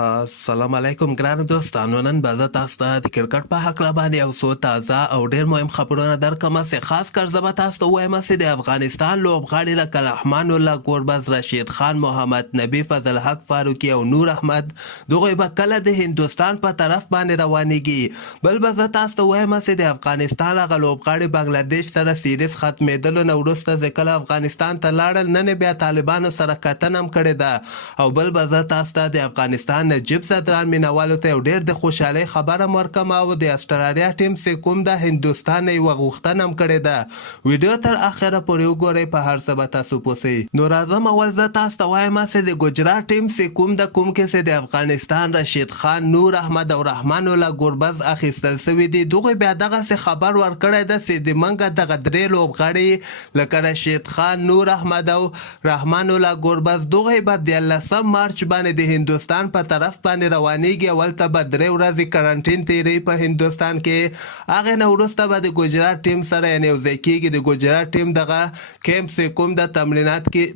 السلام علیکم ګرانو دوستانو. نن به زه تاسو ته د کرکټ په هکله باندې یو څو تازه او ډېر مهم خبرونه درکړم چې خاص کر زه به تاسو ته ووایم چې د افغانستان لوبغاړي لکه رحمان الله ګوربز، رشید خان، محمد نبي، فضل حق فاروقي او نور احمد دغوی به کله د هندوستان په طرف باندې روانیږي. بل به زه تاسو ته ووایم چې د افغانستان هغه لوبغاړي بنګلادیش سره سیریز ختمېدلو نه وروسته چې کله افغانستان ته لاړل، نن بیا طالبانو سره کتنه هم کړې ده. او بل به زه تاسو ته د افغانستان نجیب زدران مینوالو ته یو ډېر د خوشحالۍ خبره هم ورکړم او د اسټرالیا ټیم چې کوم د هندوستان نه یوه غوښتنه هم کړې ده. ویډیو تر اخره پورې وګورئ، په هر څه به تاسو پوه سئ. نو راځم اول زه تاسو ته وایم چې د ګجرات ټیم چې کوم کې چې د افغانستان رشید خان، نور احمد او رحمان الله ګوربز اخیستل سوي دي، دغوی بیا دغسې خبر ورکړی ده چې د منګه دغه درې لوبغاړي لکه رشید خان، نور احمد او رحمان الله ګوربز دغوی به 13 مارچ باندې د هندوستان په طرف باندې روانیږي. اولته به 3 ورځې کرنټین تیروي په هندوستان کې. هغې نه وروسته به د ګجرات ټیم سره یعنې یوځای کېږي. د ګجرات ټیم دغه کیمپ چې کوم د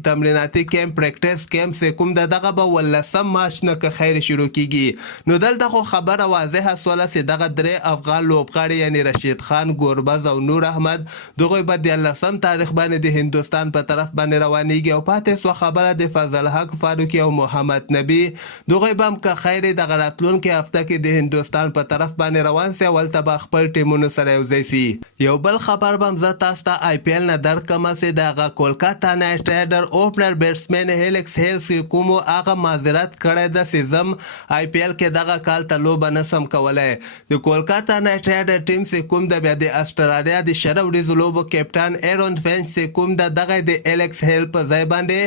تمریناتي کیمپ پریکټس کیمپ چې کوم دغه به 18 مارچ نه که خیر شروع کېږي. نو دلته خو خبره واضحه سوله چې دغه 3 افغان لوبغاړي یعنې رشید خان، ګوربز او نور احمد دغوی به 13 تاریخ باندې د هندوستان په طرف باندې روانیږي. او پاتې سوه خبره د فضل حق فاروقي او محمد نبي دغوی به هم که خیر دغه راتلونکې هفته کې د هندوستان په طرف باندې روان سي. اولته به خپل ټیمونو سره یوځای سي. یو بل خبر به هم زه تاسو ته آی پی ایل نه درکړم چې د هغه کولکاتا نایټ رایډر اوپنر بیټسمین هیلکس هیلز چې کومو هغه معذرت کړی ده چې زم آی پی ایل کې دغه کال ته لوبه نسم کولی. د کولکاتا نایټ رایډر ټیم چې کوم د بیا د اسټرالیا د شل ورځو لوبو کپټان ایرون فینچ چې کوم دغه د هیلکس هیل په ځای باندې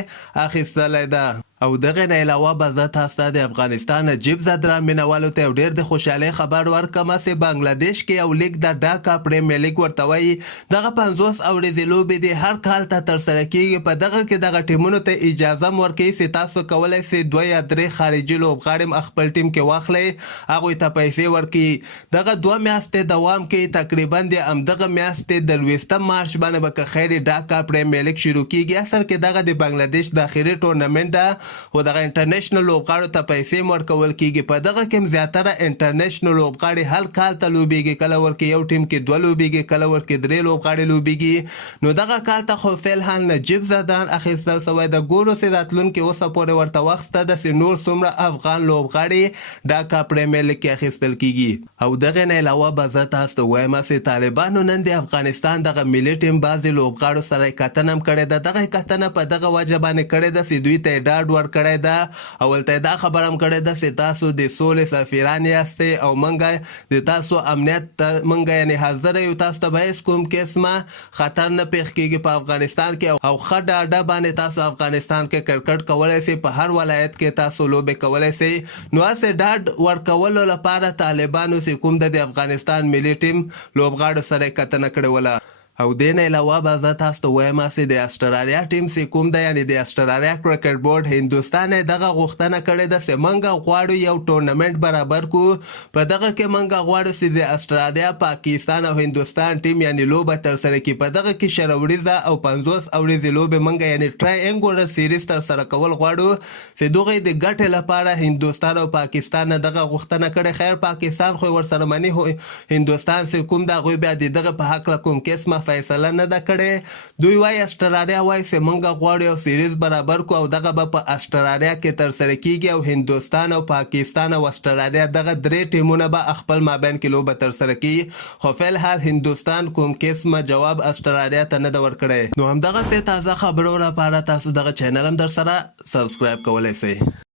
اخیستلی ده. او دغه نه علاوه به زه تاسو ته د افغانستان نجیب زدران مینوالو ته یو ډېر د خوشحالۍ خبر ورکړم چې بنګلادیش کې یو لیګ د ډاکا پریمیر لیګ ورته وایي. دغه 50 ورځې لوبې دي هر کال ته ترسره کېږي. په دغه کې دغه ټیمونو ته اجازه هم ورکوي چې تاسو کولی شئ 2 یا 3 خارجي لوبغاړي هم خپل ټیم کې واخلئ، هغوی ته پیسې ورکوي. دغه 2 میاشتې دوام کوي. تقریبا د همدغه میاشتې د 20 مارچ باندې به که خیر ډاکا پریمیر لیګ شروع کېږي. اصل کې دغه د بنګلادیش داخلي ټورنمنټ ده خو دغه انټرنیشنل لوبغاړو ته پیسې هم ورکول کېږي. په دغه کې هم زیاتره انټرنیشنل لوبغاړي هر کال ته لوبېږي. کله ورکې یو ټیم کې 2 لوبېږي، کله ورکې 3 لوبغاړي لوبېږي. نو دغه کال ته خو فیلحال نجیب زدران اخیستل سوی د ګورو چې راتلونکي اوسه پورې ورته وخت شته ده چې نور څومره افغان لوبغاړي ډاکا پریمیر لیګ کې اخیستل کېږي. او دغې نه علاوه به زه تاسو ته ووایم چې طالبانو نن د افغانستان دغه ملي ټیم بعضې لوبغاړو سره کتنه هم کړې ده. دغه کتنه په دغه وجه باندې کړې ده چې دوی ته یې ډاډ ورکړی ده او ولته دا خبره هم کړې ده چې تاسو د سولې سفیران یاستئ او موږ د تاسو امنیت ته موږ یعنې حاضره یو، تاسو ته به هېڅ کوم قسمه خطر نه پېښ کېږي په افغانستان کې. او ښه ډاډه باندې تاسو افغانستان کې کرکټ کولی شئ، په هر ولایت کې تاسو لوبې کولی شئ. نو هسې ډاډ ورکولو لپاره طالبانو چې کوم د افغانستان ملي ټیم لوبغاړو سره کتنه کړې وله. او دې نه علاوه به زه تاسو ته ووایم چې د اسټرالیا ټیم چې کوم ده یعنې د اسټرالیا کرکټ بورډ هندوستان یې دغه غوښتنه کړې ده چې موږ غواړو یو ټورنمنټ برابر کړو. په دغه کې موږ غواړو چې د اسټرالیا، پاکستان او هندوستان ټیم یعنې لوبه ترسره کړي. په دغه کې 100 ورځه او 50 ورځې لوبې موږ یعنې ټرایانګولر سیریز ترسره کول غواړو چې دغوی د ګټې لپاره هندوستان او پاکستان نه دغه غوښتنه کړې. خیر پاکستان خو ورسره مني، هندوستان چې کوم ده هغوی بیا د دغه په هکله کوم قسمه فیصله نه ده کړې. دوی وایي اسټرالیا وایي چې موږ غواړو یو سیریز برابر کړو او دغه به په اسټرالیا کې ترسره کېږي. او هندوستان او پاکستان او اسټرالیا دغه 3 ټیمونه به خپل مابین کې لوبه ترسره کوي. خو فلحال هندوستان کوم قسمه جواب اسټرالیا ته نه ده ورکړی. نو همدغسې تازه خبرو لپاره تاسو دغه چینل هم در سره سبسکرایب کولی شئ.